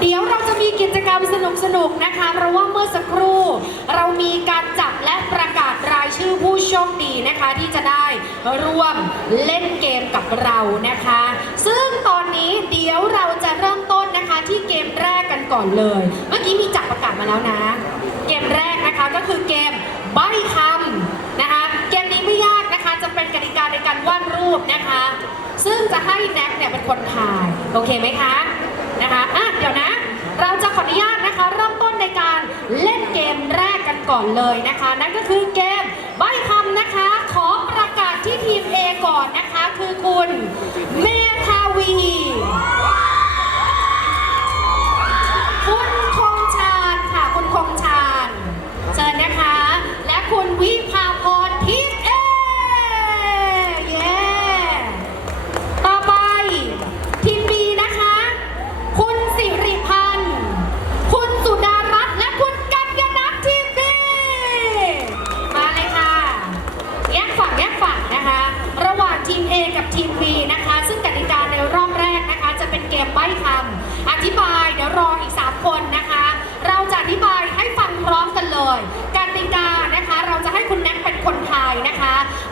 เดี๋ยวเราจะมีกิจกรรมสนุกๆนะคะ เพราะว่าเมื่อสักครู่ เรามีการจับและประกาศรายชื่อผู้โชคดีนะคะ ที่จะได้ร่วมเล่นเกมกับเรานะคะ ซึ่งตอนนี้เดี๋ยวเราจะเริ่มต้นนะคะที่เกมแรกกันก่อนเลย เมื่อกี้มีจับประกาศมาแล้วนะ เกมแรกนะคะก็คือเกมใบ้คำนะคะ เกมนี้ไม่ยากนะคะจะเป็นกติกาในการวาดรูปนะคะ ซึ่งจะให้แน็กเนี่ยเป็นคนถ่าย โอเคไหมคะ นะคะอะเดี๋ยวนะ เราจะขออนุญาตนะคะ เริ่มต้นในการเล่นเกมแรกกันก่อนเลยนะคะ นั่นก็คือเกมใบคำนะคะ ขอประกาศที่ทีม A ก่อนนะคะ คือคุณเมทาวี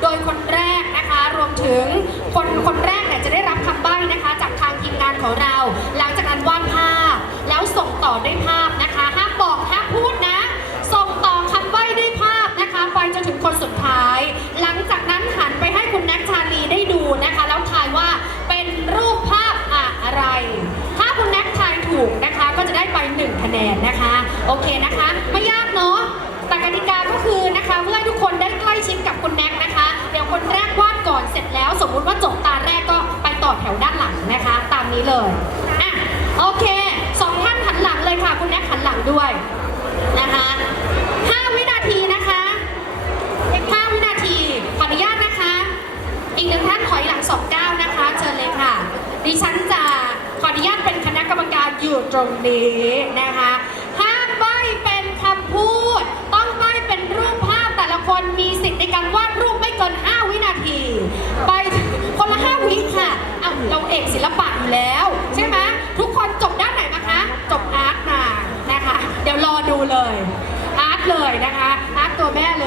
ดยคนแรกนะคะ รวมถึงคนคนแรกเนี่ยจะได้รับคำใบ้นะคะ จากทางทีมงานของเรา มติว่าจบตาแรกก็ไปต่อแถวด้านหลังนะคะ ตามนี้เลยอะโอเคสองท่านหันหลังเลยค่ะ คุณแอคหันหลังด้วย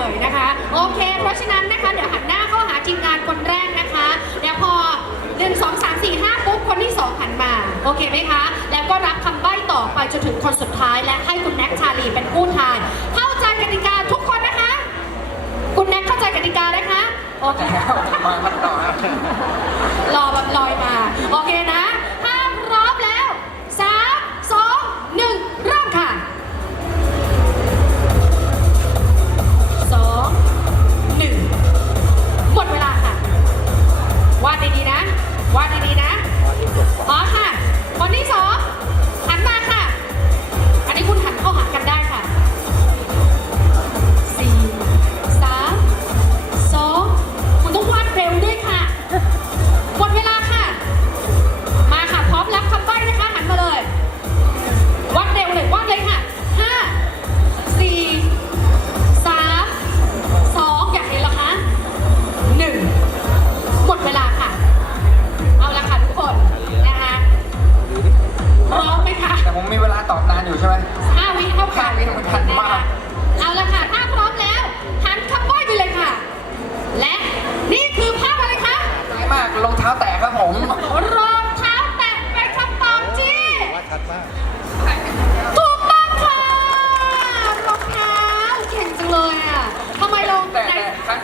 เลยนะคะ โอเค เพราะฉะนั้นนะคะ เดี๋ยวหันหน้าเข้าหาทีมงานคนแรกนะคะ เดี๋ยวพอ1 2 3 4 5ปุ๊บคนที่2หันมา โอเคไหมคะ แล้วก็รับคำใบ้ต่อไปจนถึงคนสุดท้ายและให้คุณแน็กชาลีเป็นผู้ทายเข้าใจกติกา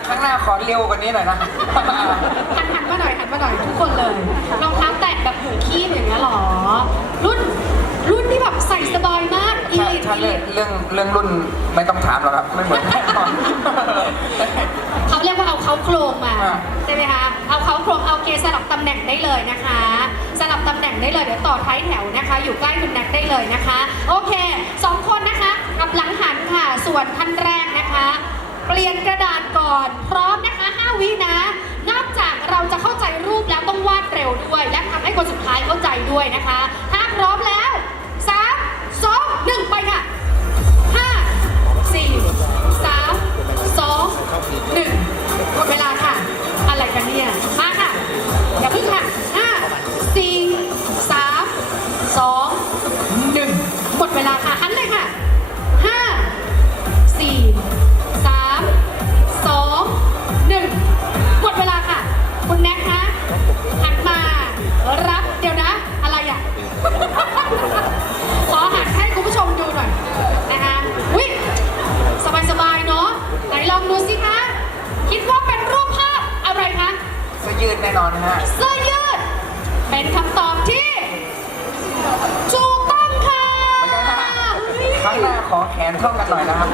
ในแต่ครั้งครั้งหน้าขอเร็วกว่านี้หน่อยนะ หันหันมาหน่อยหันมาหน่อยทุกคนเลยรองเท้าแตะแบบหูขี้อย่างเงี้ยเหรอ รุ่นรุ่นที่แบบใส่สบายมากอีถ้าลิทถ้าอีเรื่ลิองทเรื่องเรื่องรุ่นไม่ต้องถามหรอกครับไม่เหมือนแน่นอน เขาเรียกว่าเอาเขาโครงมาอ่าใช่ไหมคะเอาเขาโครงเอาเคสลับตำแหน่งได้เลยนะคะ สลับตำแหน่งได้เลยเดี๋ยวต่อท้ายแถวนะคะ อยู่ใกล้คุณแน็กได้เลยนะคะ โอเคสองคนนะคะกลับหลังหันค่ะส่วนท่านแรกนะคะ เปลี่ยนกระดาษก่อน พร้อมนะคะ 5 วินะ นอกจากเราจะเข้าใจรูปแล้วต้องวาดเร็วด้วย และทำให้คนสุดท้ายเข้าใจด้วยนะคะ ถ้าพร้อมแล้ว ยืดแน่นอนนะฮะ เสื้อยืด เป็นคำตอบที่ถูกต้องค่ะไม่ใช่ฮะครั้งหน้าขอแขนเท่ากันหน่อยนะครับ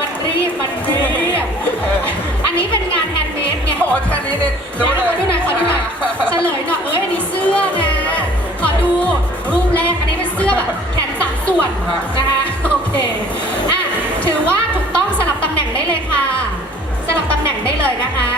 มันรีบ มันรีบ อันนี้เป็นงานแฮนด์เมดไงโอ้โหแค่นี้เนี่ยเดี๋ยวรู้ขเลอยดูหน่อยขอดูหน่อยเฉลยหน่อยเอ้ยอันนี้เสื้อนะ ขอดูรูปแรกอันนี้เป็นเสื้อแบบแขนสามส่วนนะคะโอเคอะถือว่าถูกต้องสลับตำแหน่งได้เลยค่ะ สลับตำแหน่งได้เลยนะคะ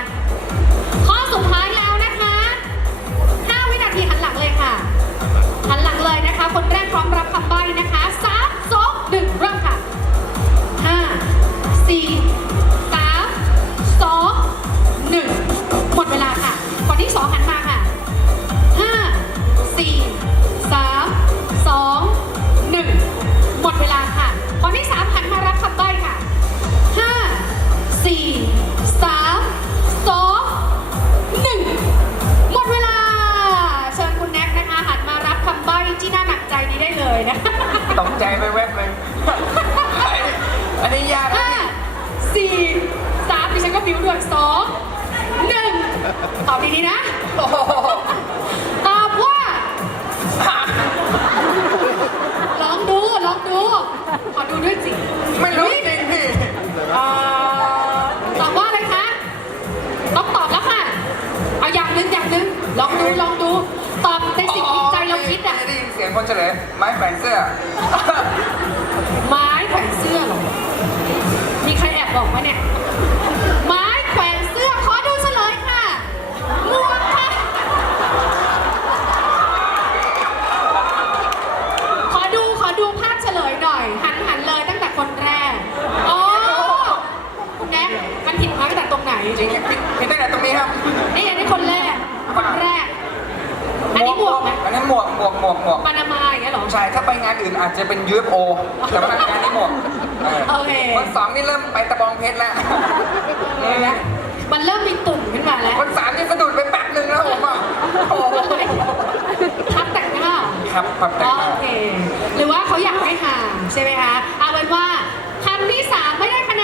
บิวด้วยสองหนึ่งตอบดีๆนะโอ้โหตอบว่า ลองดู ลองดู ขอดูด้วยสิไม่รู้จริงพี่เอ่อตอบว่าอะไรคะ ต้องตอบแล้วค่ะ เอาอย่างหนึงอย่างหนึง ลองดู ลองดู ตอบในสิ่งที่ใจเราคิดอะได้ยินเสียงคนเฉลยไม้แขวนเสื้อ ไม้แขวนเสื้อเหรอ มีใครแอบบอกไหมเนี่ย นนี้หมวกหมวกหมวกหมวกปานามาอย่างเงี้ยเหรอ ใช่ถ้าไปงานอื่นอาจจะเป็น UFO แต่ว่างานนี้หมวกโอเคคนสองนี่เริ่มไปตะบองเพชรแล้วมันเริ่มมีตุ่มขึ้นมาแล้วคนสามนี่สะดุดไปแป๊บหนึ่งแล้วผมอะโอ้โหอะไรทับแต่งหน้าครับครับแต่อ๋อโอเค หรือว่าเขาอยากให้ห่างใช่ไหมคะเอาเป็นว่าคำที่สามไม่ได้คะแน